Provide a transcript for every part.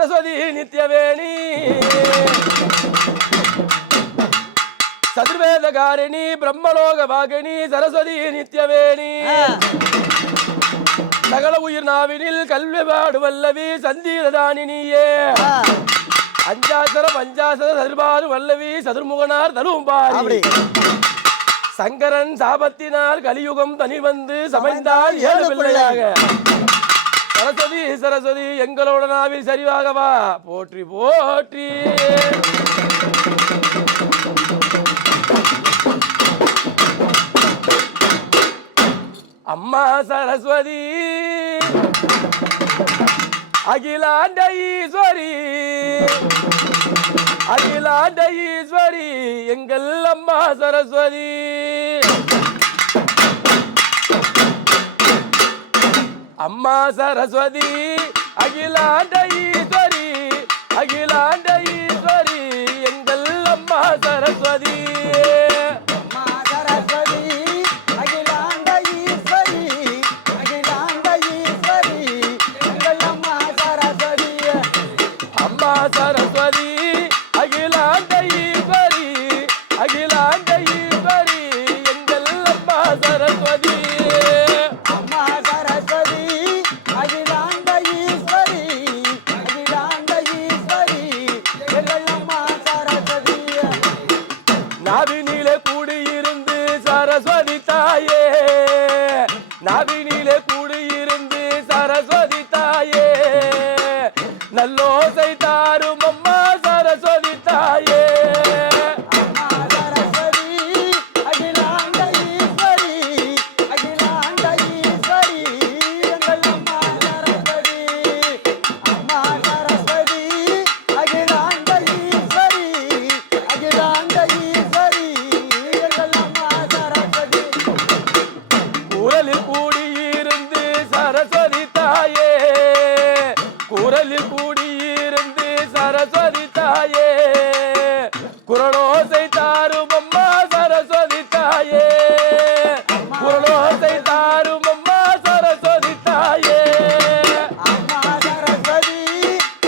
சரஸ்வதி நித்யவேணி சதுர்வேதகாரிணி பிரம்மலோக வாகினி சரஸ்வதி நித்யவேணி சகல உயிர் நாவினில் கல்வி பாடு வல்லவி சந்தீரதானினியே அஞ்சாசர பஞ்சாசர சதுர்பாது வல்லவி சதுர்முகனார் தரும்பாரி சங்கரன் சாபத்தினால் கலியுகம் தனி வந்து சமைந்தால் 7 பிள்ளையாக சரஸ்வதி சரஸ்வதி எங்களோட நாவில் சரிவாகவா போற்றி போற்றி அம்மா சரஸ்வதி அகிலாண்ட ஈஸ்வரி அகிலாண்ட ஈஸ்வரி எங்கள் அம்மா சரஸ்வதி அம்மா சரஸ்வதி அகிலாண்ட ஈஸ்வரி அகிலாண்ட ஈஸ்வரி எங்கள் அம்மா சரஸ்வதி சரஸ்வதி அகிலாண்ட ஈஸ்வரி அகிலாண்ட ஈஸ்வரி எங்கள் அம்மா சரஸ்வதி அம்மா சரஸ்வதி அகிலாண்ட ஈஸ்வரி அகிலாண்ட ஈஸ்வரி எங்கள் அம்மா சரஸ்வதி நாவினிலே கூடியிருந்து சரஸ்வதி தாயே நாவினிலே கூடியிருந்து சரஸ்வதி தாயே நல்லோசை தாரும் அம்மா சரஸ்வதி தாயே அம்மா சரஸ்வதி அகிலாண்ட ஈஸ்வரி அகிலாண்ட ஈஸ்வரி எங்கள் அம்மா சரஸ்வதி அம்மா சரஸ்வதி அகிலாண்ட ஈஸ்வரி அகிலாண்ட ஈஸ்வரி எங்கள் அம்மா சரஸ்வதி குரலில் கூடியிருந்து சரஸ்வதி தாயே குரலில் கூடியிருந்து சரஸ்வதி தாயே குரலோசை தாரும் அம்மா சரஸ்வதி தாயே குரலோசை தாரும் அம்மா சரஸ்வதி தாயே அம்மா சரஸ்வதி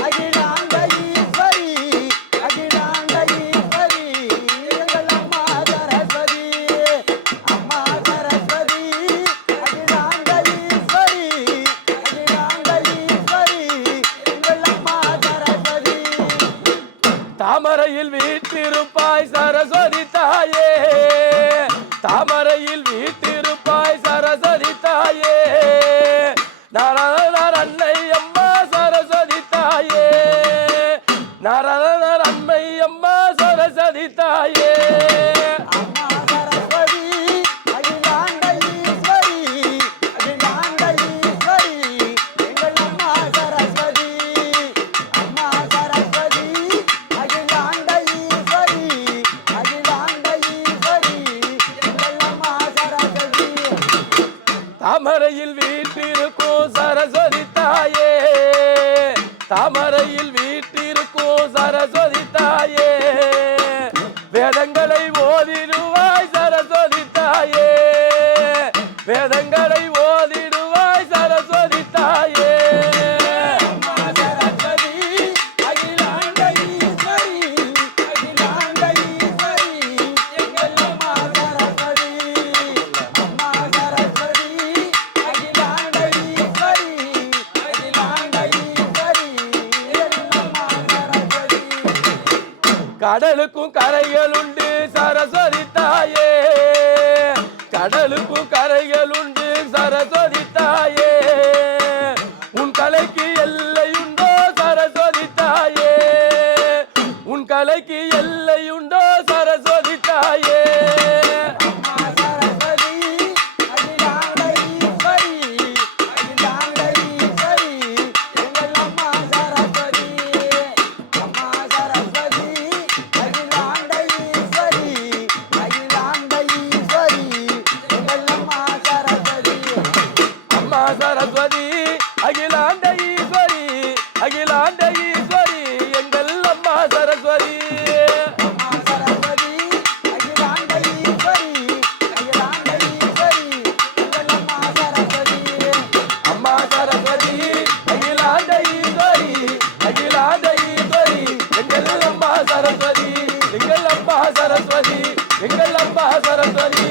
அகிலாண்ட ஈஸ்வரி அகிலாண்ட ஈஸ்வரி எங்கள் அம்மா சரஸ்வதி அம்மா சரஸ்வதி அகிலாண்ட ஈஸ்வரி அகிலாண்ட ஈஸ்வரி தாமரையில் வீற்றிருப்பாய் சரஸ்வதி தாயே தாமரையில் வீற்றிருப்பாய் சரஸ்வதி தாயே நாராயணர் அன்னை அம்மா சரஸ்வதி தாயே நாராயணர் அன்னை அம்மா சரஸ்வதி தாயே அம்மா சரஸ்வதி அகிலாண்ட ஈஸ்வரி அகிலாண்ட ஈஸ்வரி எங்கள் அம்மா சரஸ்வதி அம்மா சரஸ்வதி அகிலாண்ட ஈஸ்வரி அகிலாண்ட ஈஸ்வரி எங்கள் அம்மா சரஸ்வதி தாமரையில் வீற்றிருக்கும் சரஸ்வதி தாயே தாமரையில் வீற்றிருக்கும் சரஸ்வதி தாயே வேதங்களை ஓதிடுவாய் சரஸ்வதி தாயே வேதங்களை ஓதிடுவாய் சரஸ்வதி தாயே அம்மா சரஸ்வதி அகிலாண்ட ஈஸ்வரி அகிலாண்ட ஈஸ்வரி எங்கள் அம்மா சரஸ்வதி அம்மா சரஸ்வதி அகிலாண்ட ஈஸ்வரி அகிலாண்ட ஈஸ்வரி எங்கள் அம்மா சரஸ்வதி கடலுக்கும் கரைகள் உண்டு சரஸ்வதி தாயே கடலுக்கும் கரைகள் உண்டு சரஸ்வதி தாயே உன் கலைக்கு எல்லையுண்டோ சரஸ்வதி தாயே உன் கலைக்கு எல்லையுண்டோ சரஸ்வதி தாயே அம்மா சரஸ்வதி அகிலாண்ட ஈஸ்வரி அகிலாண்ட ஈஸ்வரி எங்கள் அம்மா சரஸ்வதி அம்மா சரஸ்வதி அகிலாண்ட ஈஸ்வரி அகிலாண்ட ஈஸ்வரி எங்கள் அம்மா சரஸ்வதி அம்மா சரஸ்வதி அகிலாண்ட ஈஸ்வரி அகிலாண்ட ஈஸ்வரி எங்கள் அம்மா சரஸ்வதி அம்மா சரஸ்வதி அகிலாண்ட ஈஸ்வரி அகிலாண்ட ஈஸ்வரி எங்கள் அம்மா சரஸ்வதி அம்மா சரஸ்வதி அகிலாண்ட ஈஸ்வரி அகிலாண்ட சரஸ்வதி எங்கள் அம்பா சரஸ்வதி